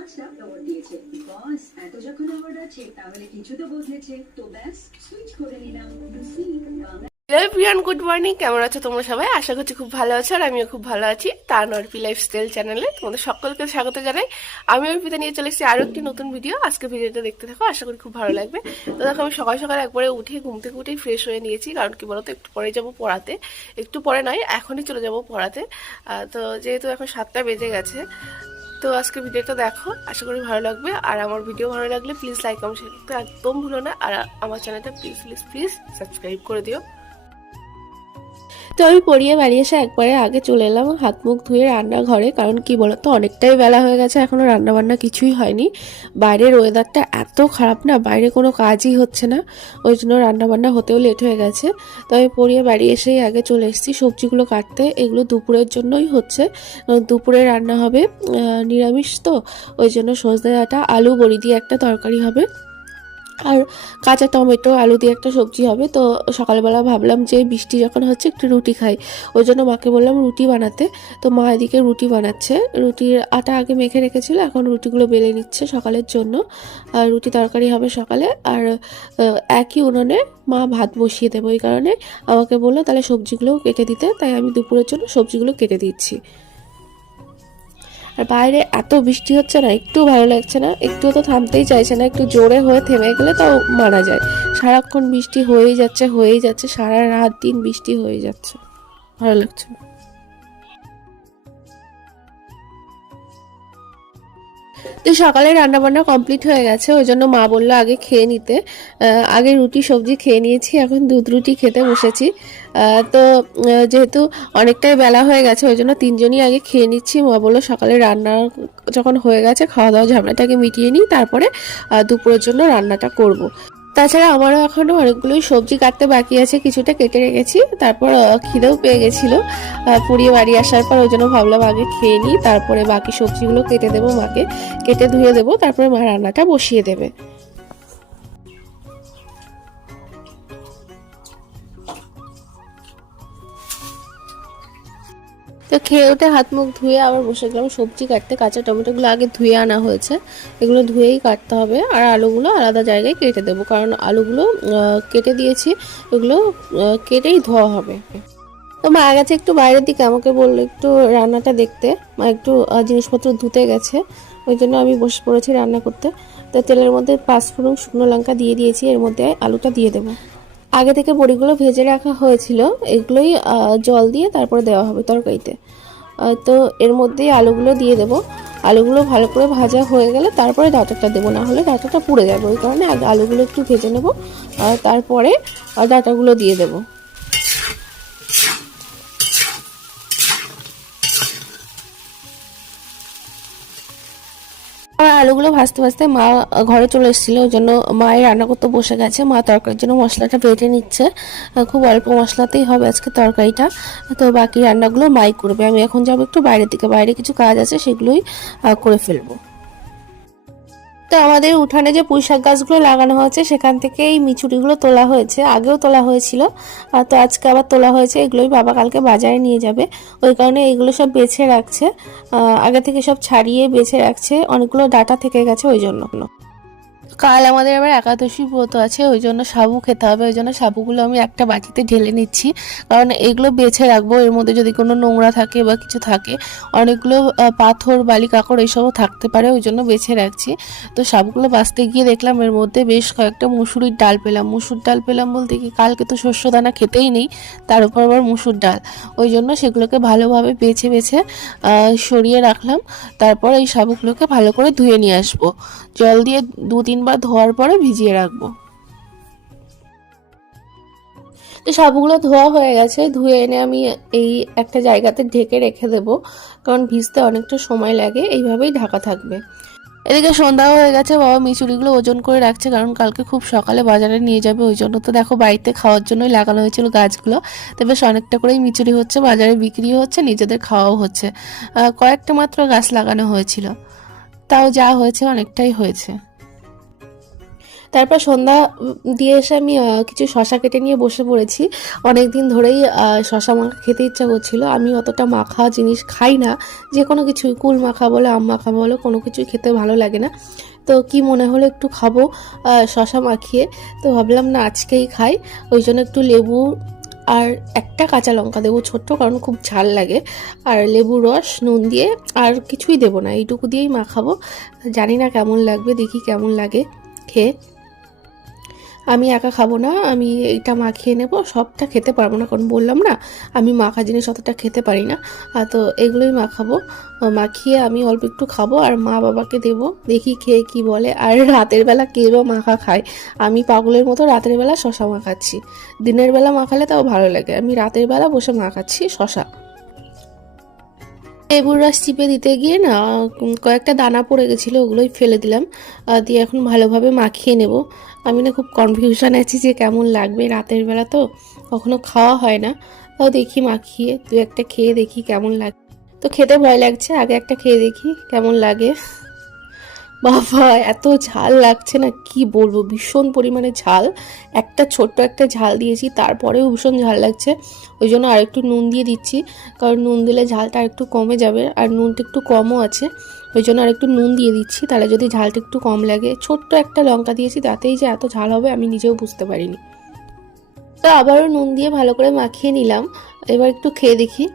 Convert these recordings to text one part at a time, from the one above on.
পাঁচটা অ্যাওয়ার্ড দিয়েছে বস এত যখন অ্যাওয়ার্ড আছে, তাহলে কিছু তো বদলেছে। তো ব্যাস সুইচ করে নিলাম। হ্যালো প্রিয়ান গুড মর্নিং কেমন আছো তোমরা সবাই? আশা করছি খুব ভালো আছো আর আমিও খুব ভালো আছি। তার নরপি লাইফস্টাইল চ্যানেলে তোমাদের সকলকে স্বাগত জানাই। আমি অর্পিতা নিয়ে চলে এসেছি আরও একটি নতুন ভিডিও আজকে ভিডিওটা দেখতে থাকো, আশা করি খুব ভালো লাগবে। তো দেখো, আমি সকাল সকাল একবারে উঠে, ঘুম থেকে উঠেই ফ্রেশ হয়ে নিয়েছি। কারণ কি বলতো, একটু পরে যাব পড়াতে। একটু পরে নয়, এখনই চলে যাব পড়াতে। তো যেহেতু এখন সাতটা বেজে গেছে তো আজকে ভিডিওটা দেখো, আশা করি ভালো লাগবে। আর আমার ভিডিও ভালো লাগলে প্লিজ লাইক কমেন্ট শেয়ার একদম ভুলো না। আর আমার চ্যানেলটা প্লিজ প্লিজ প্লিজ সাবস্ক্রাইব করে দিও। তো আমি পড়িয়ে বাড়ি এসে একবারে আগে চলে এলাম, হাত মুখ ধুয়ে রান্নাঘরে। কারণ কি বলতো, অনেকটাই বেলা হয়ে গেছে, এখনও রান্না বান্না কিছুই হয়নি। বাইরের ওয়েদারটা এত খারাপ না, বাইরে কোনো কাজই হচ্ছে না। ওই জন্য রান্না বান্না হতেও লেট হয়ে গেছে। তো আমি পড়িয়ে বাড়ি এসেই আগে চলে এসেছি, সবজিগুলো কাটতে। এগুলো দুপুরের জন্যই হচ্ছে। দুপুরে রান্না হবে নিরামিষ তো। ওই জন্য সজনে ডাঁটা, আলু বড়ি দিয়ে একটা তরকারি হবে। আর কাঁচা টমেটো, আলু দিয়ে একটা সবজি হবে। তো সকালবেলা ভাবলাম যে বৃষ্টি যখন হচ্ছে, একটু রুটি খাই। ওই জন্য মাকে বললাম রুটি বানাতে। তো মা এদিকে রুটি বানাচ্ছে। রুটির আটা আগে মেখে রেখেছিল, এখন রুটিগুলো বেলে নিচ্ছে সকালের জন্য। আর রুটি তরকারি হবে সকালে। আর একই উনুনে মা ভাত বসিয়ে দেবো। এই কারণে আমাকে বলল, তাহলে সবজিগুলোও কেটে দিতে। তাই আমি দুপুরের জন্য সবজিগুলো কেটে দিচ্ছি। আর বাইরে এত বৃষ্টি হচ্ছে না, একটু ভালো লাগছে না একটু তো থামতেই চাইছে না, একটু জোরে হয়ে থেমে গেলে তাও মারা যায় সারাক্ষণ বৃষ্টি হয়েই যাচ্ছে হয়েই যাচ্ছে, সারা রাত দিন বৃষ্টি হয়ে যাচ্ছে ভালো লাগছে না। তো সকালে রান্না বান্না কমপ্লিট হয়ে গেছে, ওই জন্য মা বলল আগে খেয়ে নিতে। আগে রুটি, সবজি খেয়ে নিয়েছি, এখন দুধ রুটি খেতে বসেছি। তো যেহেতু অনেকটাই বেলা হয়ে গেছে, ওই জন্য তিনজনই আগে খেয়ে নিচ্ছি। মা বলল সকালে রান্না যখন হয়ে গেছে, খাওয়া দাওয়া ঝামেলাটাকে মিটিয়ে নিই, তারপরে দুপুরের জন্য রান্নাটা করব। তাছাড়া আমারও এখনও অনেকগুলোই সবজি কাটতে বাকি আছে, কিছুটা কেটে রেখেছি, তারপর খিদেও পেয়ে গেছিল। পুড়িয়ে বাড়ি আসার পর ওই জন্য ভাবলাম আগে খেয়ে নিই, তারপরে বাকি সবজিগুলো কেটে দেবো মাকে, কেটে ধুয়ে দেবো, তারপরে মা রান্নাটা বসিয়ে দেবে। তো খেয়ে উঠে হাত মুখ ধুয়ে আবার বসে গেলাম। সবজি কাটতে কাঁচা টমেটোগুলো আগে ধুয়ে আনা হয়েছে। এগুলো ধুয়েই কাটতে হবে। আর আলুগুলো আলাদা জায়গায় কেটে দেবো। কারণ আলুগুলো কেটে দিয়েছি আহ, কেটেই ধোয়া হবে। তো মা গেছে একটু বাইরের দিকে আমাকে বলল একটু রান্নাটা দেখতে। মা একটু জিনিসপত্র ধুতে গেছে। ওই জন্য আমি বসে পড়েছি রান্না করতে। তো তেলের মধ্যে পাঁচফোড়ন শুকনো লঙ্কা দিয়ে দিয়েছি। এর মধ্যে আলুটা দিয়ে দেবো। আগে থেকে বড়িগুলো ভেজে রাখা হয়েছিল, এগুলোই জল দিয়ে তারপরে দেওয়া হবে তরকারিতে। তো এর মধ্যেই আলুগুলো দিয়ে দেবো। আলুগুলো ভালো করে ভাজা হয়ে গেলে তারপরে ডাঁটাটা দেবো, না হলে ডাঁটাটা পুড়ে যাবে। ওই কারণে আগে আলুগুলো একটু ভেজে নেব তারপরে ডাঁটাগুলো দিয়ে দেবো। আলুগুলো ভাজতে ভাজতে মা ঘরে চলে এসেছিল। ওই জন্য মায়ের রান্না করতে বসে গেছে। মা তরকারির জন্য মশলাটা বেটে নিচ্ছে। খুব অল্প মশলাতেই হবে আজকে তরকারিটা। তো বাকি রান্নাগুলো মাই করবে। আমি এখন যাব একটু বাইরের দিকে। বাইরে কিছু কাজ আছে, সেগুলোই করে ফেলব। তো আমাদের উঠানে যে পুঁশাক গাছগুলো লাগানো হয়েছে, সেখান থেকে এই মিচুরিগুলো তোলা হয়েছে। আগেও তোলা হয়েছিল, আর তো আজকে আবার তোলা হয়েছে, এগুলোই বাবা কালকে বাজারে নিয়ে যাবে। ওই কারণে এগুলো সব বেছে রাখছে। আগে থেকে সব ছাড়িয়ে বেছে রাখছে, অনেকগুলো ডাটা থেকে গেছে ওই জন্য। কাল আমাদের আবার একাদশী ব্রত আছে, ওই জন্য সাবু খেতে হবে, ওই জন্য সাবুগুলো আমি একটা বাটিতে ঢেলে নিচ্ছি। কারণ এগুলো বেছে রাখব, এর মধ্যে যদি কোনো নোংরা থাকে বা কিছু থাকে, অনেকগুলো পাথর বালি কাকড় এইসবও থাকতে পারে, ওই জন্য বেছে রাখছি। তো সাবুগুলো বাঁচতে গিয়ে দেখলাম এর মধ্যে বেশ কয়েকটা মুসুরির ডাল পেলাম। মুসুর ডাল পেলাম বলতে কি, কালকে তো শস্য দানা খেতেই নেই, তার উপর আবার মুসুর ডাল। ওই জন্য সেগুলোকে ভালোভাবে বেছে বেছে সরিয়ে রাখলাম। তারপর এই সাবুগুলোকে ভালো করে ধুয়ে নিয়ে আসব। জল দিয়ে দু তিনবার ধোয়ার পরে ভিজিয়ে রাখব। তো সবগুলো ধোয়া হয়ে গেছে, ধুয়ে এনে আমি এই একটা জায়গাতে ঢেকে রেখে দেব, কারণ ভিজতে অনেকটা সময় লাগে, এইভাবেই ঢাকা থাকবে। এদিকে সন্ধ্যা হয়ে গেছে, বাবা মিচুরিগুলো ওজন করে রাখছে, কারণ কালকে খুব সকালে বাজারে নিয়ে যাবে, ওই জন্য তো দেখো বাড়িতে খাওয়ার জন্যই লাগানো হয়েছিল গাছগুলো। তো বেশ অনেকটা করেই মিচুরি হচ্ছে, বাজারে বিক্রিও হচ্ছে, নিজেদের খাওয়াও হচ্ছে। কয়েকটা মাত্র গাছ লাগানো হয়েছিল। তাও যা হয়েছে অনেকটাই হয়েছে। তারপর সন্ধ্যা দিয়ে এসে আমি কিছু শশা কেটে নিয়ে বসে পড়েছি। অনেক দিন ধরেই শশা মাখা খেতে ইচ্ছা করছিল। আমি অতটা মাখা জিনিস খাই না। যে কোনো কিছু, কুল মাখা বলো, আম মাখা বলো, কোনো কিছুই খেতে ভালো লাগে না। তো কি মনে হলো একটু খাব শশা মাখিয়ে। তো ভাবলাম, না, আজকেই খাই। ওই জন্য একটু লেবু আর একটা কাঁচা লঙ্কা দেবো ছোট্ট, কারণ খুব ঝাল লাগে। আর লেবু রস, নুন দিয়ে আর কিছুই দেবো না। এইটুকু দিয়েই মাখাবো। জানি না কেমন লাগবে, দেখি কেমন লাগে খেয়ে। আমি একা খাব না আমি এইটা মাখিয়ে নেব সবটা খেতে পারব না। কারণ বললাম না আমি মাখা জিনিস অতটা খেতে পারি না। আহ, তো এগুলোই মাখাবো মাখিয়ে আমি অল্প একটু খাব আর মা বাবাকে দেবো দেখি খেয়ে কি বলে। আর রাতের বেলা কে বা মাখা খায়। আমি পাগলের মতো রাতের বেলা শশা মাখাচ্ছি দিনের বেলা মাখালে তাও ভালো লাগে। আমি রাতের বেলা বসে মাখাচ্ছি শশা। লেবুর রস চিপে দিতে গিয়ে না কয়েকটা দানা পড়ে গেছিল ওগুলোই ফেলে দিলাম। দিয়ে এখন ভালোভাবে মাখিয়ে নেব। আমি না খুব কনফিউশন আছি যে কেমন লাগবে রাতের বেলা তো, কখনো খাওয়া হয় না। তাও দেখি মাখিয়ে দু একটা খেয়ে দেখি কেমন লাগে তো খেতে ভয় লাগছে, আগে একটা খেয়ে দেখি কেমন লাগে। বাবা, এত ঝাল লাগছে না, কি বলব? ভীষণ পরিমাণে ঝাল। একটা ছোট্ট একটা ঝাল দিয়েছি, তারপরেও ভীষণ ঝাল লাগছে। ওই জন্য আরেকটু নুন দিয়ে দিচ্ছি, কারণ নুন দিলে ঝালটা একটু কমে যাবে, আর নুনটা একটু কমও আছে। ওই জন্য আরেকটু নুন দিয়ে দিচ্ছি, তাহলে যদি ঝালটা একটু কম লাগে। ছোট্ট একটা লঙ্কা দিয়েছি, তাতেই যে এত ঝাল হবে, আমি নিজেও বুঝতে পারিনি। তো আবারও নুন দিয়ে ভালো করে মাখিয়ে নিলাম। এবার একটু খেয়ে দেখি।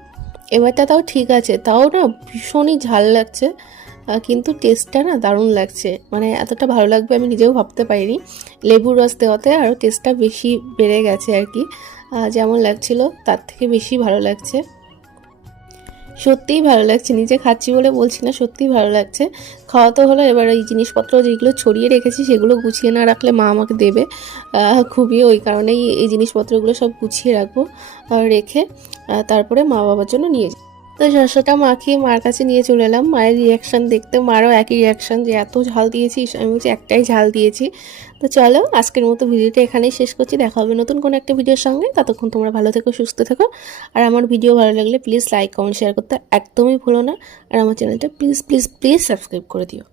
এবারটা তাও ঠিক আছে, তাও না ভীষণই ঝাল লাগছে। কিন্তু টেস্টটা না দারুণ লাগছে। মানে এতটা ভালো লাগবে আমি নিজেও ভাবতে পারিনি। লেবুর রস দেওয়াতে আরও টেস্টটা বেশি বেড়ে গেছে আর কি। যেমন লাগছিল তার থেকে বেশি ভালো লাগছে। সত্যিই ভালো লাগছে। নিজে খাচ্ছি বলে বলছি না, সত্যিই ভালো লাগছে। খাওয়া তো হলো, এবার এই জিনিসপত্র যেগুলো ছড়িয়ে রেখেছি সেগুলো গুছিয়ে না রাখলে মা আমাকে দেবে। খুবই ওই কারণেই এই জিনিসপত্রগুলো সব গুছিয়ে রাখব রেখে তারপরে মা বাবার জন্য নিয়ে তো শসাটা মাখিয়ে মার কাছে নিয়ে চলে এলাম। মায়ের রিয়াকশান দেখতে মারও একই রিয়াকশান যে এত ঝাল দিয়েছি আমি বলছি একটাই ঝাল দিয়েছি। তো চলো, আজকের মতো ভিডিওটা এখানেই শেষ করছি। দেখা হবে নতুন কোনো একটা ভিডিওর সঙ্গে। ততক্ষণ তোমরা ভালো থেকো, সুস্থ থেকো। আর আমার ভিডিও ভালো লাগলে প্লিজ লাইক কমেন্ট শেয়ার করতে একদমই ভুলো না। আর আমার চ্যানেলটা প্লিজ প্লিজ প্লিজ সাবস্ক্রাইব করে দিও।